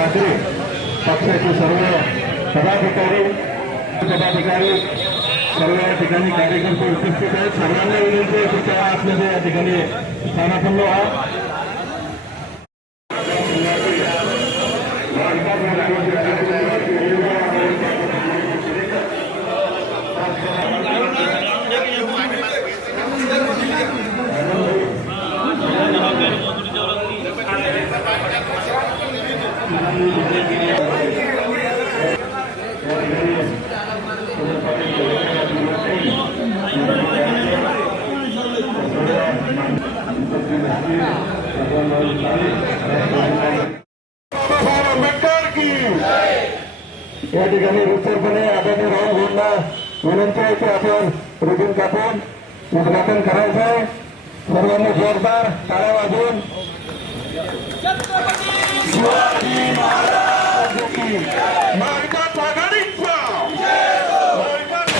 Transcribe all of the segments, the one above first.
नागरिक पक्षाचे सर्व पदाधिकारी पदाधिकारी सर्व या ठिकाणी कार्यकर्ते उपस्थित आहेत. सर्वांना विनंती आहे की त्या आपल्याला या ठिकाणी स्थानापन्न व्हा बाबासाहेब आंबेडकर की या ठिकाणी रुचरपणे आदरणीय राहुल भाऊंना विनंती आहे की आपण रिजन कापून उद्घाटन करायचं आहे. सर्वांनी जोरदार टाळ्या वाजून शिवाजी महाराज की महाविकास आघाडीचा महाविकास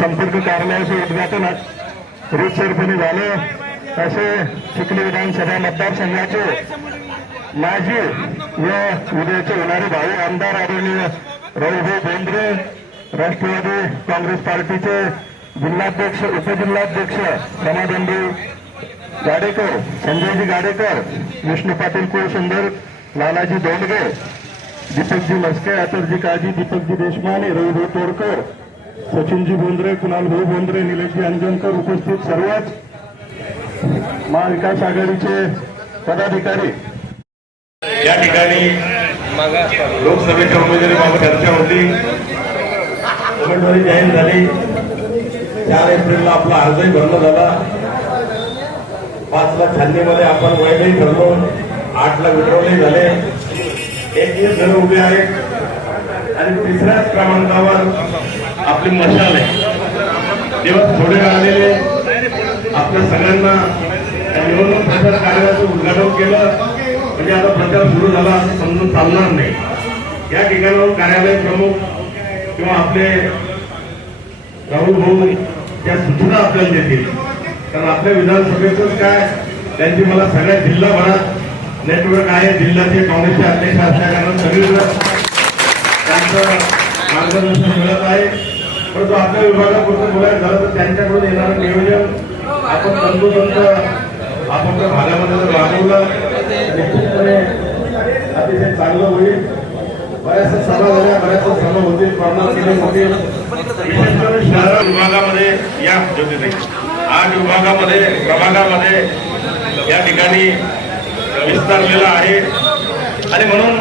संपर्क कार्यालयाचे उद्घाटन रितसरपणे झालं. असे चिखली विधानसभा मतदारसंघाचे माजी व उद्याचे होणारे भाऊ आमदार आदरणीय रघुभाऊ बेंद्रे राष्ट्रवादी काँग्रेस पार्टीचे जिल्हाध्यक्ष उपजिल्हाध्यक्ष समाधानभाऊ गाडेकर संजयजी गाडेकर विष्णू पाटील कुळसुंदर लालाजी दोंडगे दीपकजी मस्के अतरजी काजी दीपकजी देशमाने रवीभाऊ तोडकर सचिनजी बोंद्रे कुणाल भाऊ बोंद्रे निलेशजी अंजनकर उपस्थित सर्वच महाविकास आघाडीचे पदाधिकारी. या ठिकाणी लोकसभेच्या उमेदवारीबाबत चर्चा होती. उमेदवारी जाहीर झाली. चार एप्रिलला आपला अर्जही भरणं झाला. पाच लाख छाननीमध्ये आपण वैभही ठरलो. आठ लाख विड्रॉलही झाले. एक दिवस घर उभे आहेत. आणि तिसऱ्याच क्रमांकावर आपली मशाल आहे. तेव्हा थोडे आलेले आपल्या सगळ्यांना निवडणूक प्रचार कार्यालयाचं उद्घाटन केलं. म्हणजे आता प्रचार सुरू झाला असं समजून चालणार नाही. या ठिकाणावर कार्यालय प्रमुख किंवा आपले राहुल भाऊ त्या सूचना आपल्याला देतील. कारण आपल्या विधानसभेतच काय त्यांची मला सगळ्या जिल्हाभरात नेटवर्क आहे. जिल्ह्याचे काँग्रेसचे अध्यक्ष असल्या कारण सगळीकडे त्यांचं मार्गदर्शन मिळत आहे. परंतु आपल्या विभागापुरतं बोलायचं झालं तर त्यांच्याकडून येणारं नियोजन आपण तंतोतंत आपापल्या भागामध्ये जर राबवलं निश्चितपणे अतिशय चांगलं होईल. बऱ्याचशा सभा झाल्या बऱ्याचशा सभा होतील प्रॉब्लेम केले होतील. विशेष करून शहर विभागामध्ये या ज्योतिताई आठ विभागामध्ये प्रभागामध्ये या ठिकाणी विस्तारलेला आहे. आणि म्हणून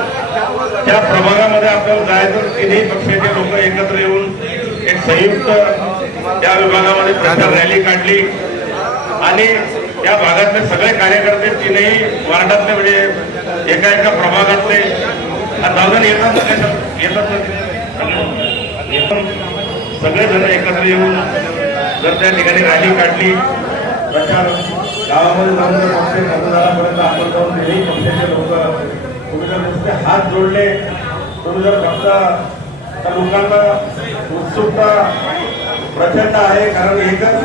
त्या प्रभागामध्ये आपल्याला जायचं तिन्ही पक्षाचे लोक एकत्र येऊन संयुक्त त्या विभागामध्ये प्रचार रॅली काढली. आणि त्या भागातले सगळे कार्यकर्ते तीनही वार्डातले म्हणजे एका एका प्रभागातले. दादन येतात ना त्याच्यात? येतात सगळेजण एकत्र येऊन जर त्या ठिकाणी रॅली काढली प्रचार गावामध्ये जाऊन जर पक्ष मतदारापर्यंत आपण जाऊन तिन्ही पक्षाचे लोक तुम्ही जर नुसते हात जोडले तुम्ही जर फक्त त्या लोकांना उत्सुकता प्रचंड आहे कारण एकच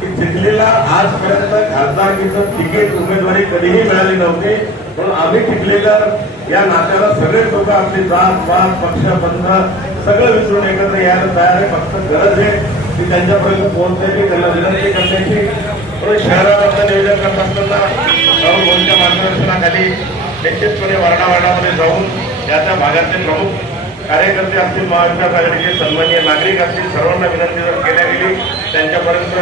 की चिखलीला आजपर्यंत खासदारकीचं तिकीट उमेदवारी कधीही मिळाली नव्हती. म्हणून आम्ही चिखलीकर या नात्याला सगळे लोक आपली जात पात पक्ष बंध सगळं विसरून एकत्र यायला तयार आहे. फक्त गरज आहे की त्यांच्यापर्यंत पोहोचण्याची त्यांना विनंती करण्याची म्हणून शहरामधलं नियोजन करत असताना राहुल भाऊंच्या मार्गदर्शनाखाली निश्चितपणे वार्डावार्डामध्ये जाऊन त्या त्या भागातले प्रमुख कार्यकर्ते असतील महाविकास आघाडीचे सन्माननीय नागरिक असतील सर्वांना विनंती जर केल्या गेली त्यांच्यापर्यंत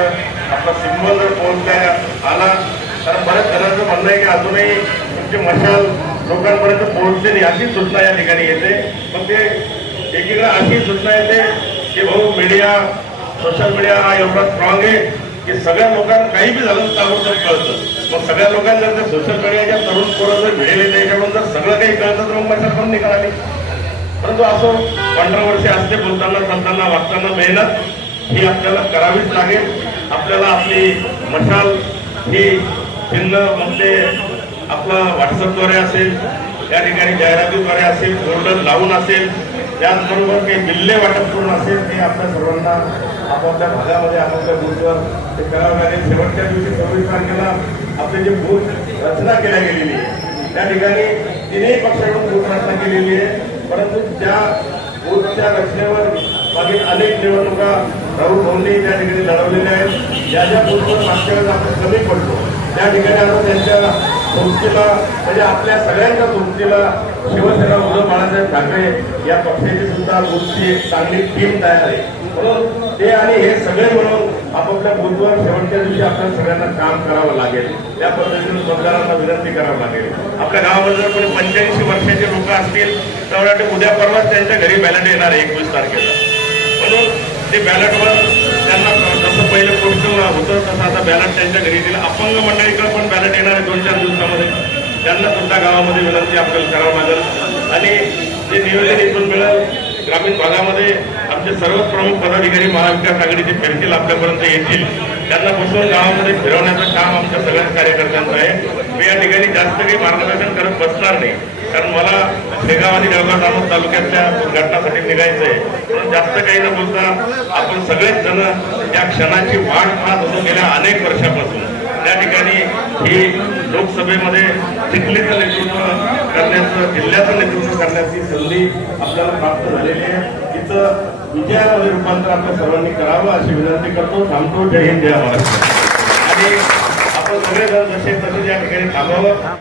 आपला सिंबल जर पोहोचल्या आला तर बऱ्याच जणांचं म्हणणं आहे की अजूनही तुमची मशाल लोकांपर्यंत पोहोचते नाही अशी सूचना या ठिकाणी येते. पण ते एकीकडे अशी सूचना येते की भाऊ मीडिया सोशल मीडिया हा एवढा स्ट्रॉंग आहे की सगळ्या लोकांना काही बी झालं तर ताबडतोब कळतं. मग सगळ्या लोकांना जर सोशल मीडियाच्या तरुण पोरं जर मिळेले त्याच्याकडून जर सगळं काही कळतं तर मग मशाल पण निघाली परंतु असो पंधरा वर्षे असते बोलताना चालताना वाचताना मेहनत ही आपल्याला करावीच लागेल. आपल्याला आपली मशाल ही चिन्ह म्हणजे आपलं व्हॉट्सअपद्वारे असेल त्या ठिकाणी जाहिरातीद्वारे असेल बोर्डर लावून असेल त्याचबरोबर काही बिल्ले वाटप करून असेल ते आपल्या सर्वांना आपापल्या भागामध्ये आपापल्या बूथवर ते करावं लागेल. शेवटच्या दिवशी सव्वीस तारखेला आपले जे बूथ रचना केल्या गेलेली आहे त्या ठिकाणी तिन्ही पक्षाकडून बूथ रचना केलेली आहे. परंतु त्या बूथच्या रचनेवर मागील अनेक निवडणुका राहुल गांधी त्या ठिकाणी लढवलेल्या आहेत. ज्या ज्या बूथवर मागच्या वेळेस आपण कमी पडतो त्या ठिकाणी आपण त्यांच्या सोबतीला म्हणजे आपल्या सगळ्यांच्या सोबतीला शिवसेना उद्धव बाळासाहेब ठाकरे या पक्षाची सुद्धा गोष्टी एक चांगली टीम तयार आहे. म्हणून ते आणि हे सगळे म्हणून आपापल्या बूथवर शेवटच्या दिवशी आपल्याला सगळ्यांना काम करावं लागेल. त्या पद्धतीने मतदारांना विनंती करावं लागेल. आपल्या गावामध्ये जर कोणी पंच्याऐंशी वर्षाचे लोक असतील तर मला वाटतं उद्या परवाच त्यांच्या घरी बॅलेट येणार आहे एकवीस तारखेला. म्हणून ते बॅलटवर त्यांना जसं पहिलं पोस्टल होतं तसं आता बॅलट त्यांच्या घरी दिलं अपंग मंडळीकडे पण बॅलट येणार आहे दोन चार दिवसामध्ये. त्यांना सुद्धा गावामध्ये विनंती आपल्याला करावं लागेल. आणि जे नियोजन इथून मिळेल ग्रामीण भागामध्ये आमचे सर्वच प्रमुख पदाधिकारी महाविकास आघाडीचे फिरतील आपल्यापर्यंत येतील. त्यांना बसवून गावामध्ये फिरवण्याचं काम आमच्या सगळ्या कार्यकर्त्यांचं आहे. मी या ठिकाणी जास्त काही मार्गदर्शन करत बसणार नाही. कारण मला शेगाव आणि जळगाव दामोद तालुक्यातल्या उद्घाटनासाठी निघायचं आहे. म्हणून जास्त काही न बोलता आपण सगळेच जण या क्षणाची वाट पाहत होतो गेल्या अनेक वर्षापासून. त्या ठिकाणी ही लोकसभेमध्ये चिखलीचं नेतृत्व करण्याचं जिल्ह्याचं नेतृत्व करण्याची संधी आपल्याला प्राप्त झालेली आहे. तिचं विजयामध्ये रूपांतर आपल्या सर्वांनी करावं अशी विनंती करतो. थांबतो. जय हिंद. जय महाराष्ट्र. आणि आपण सगळेजण जसे तसे या ठिकाणी थांबावं.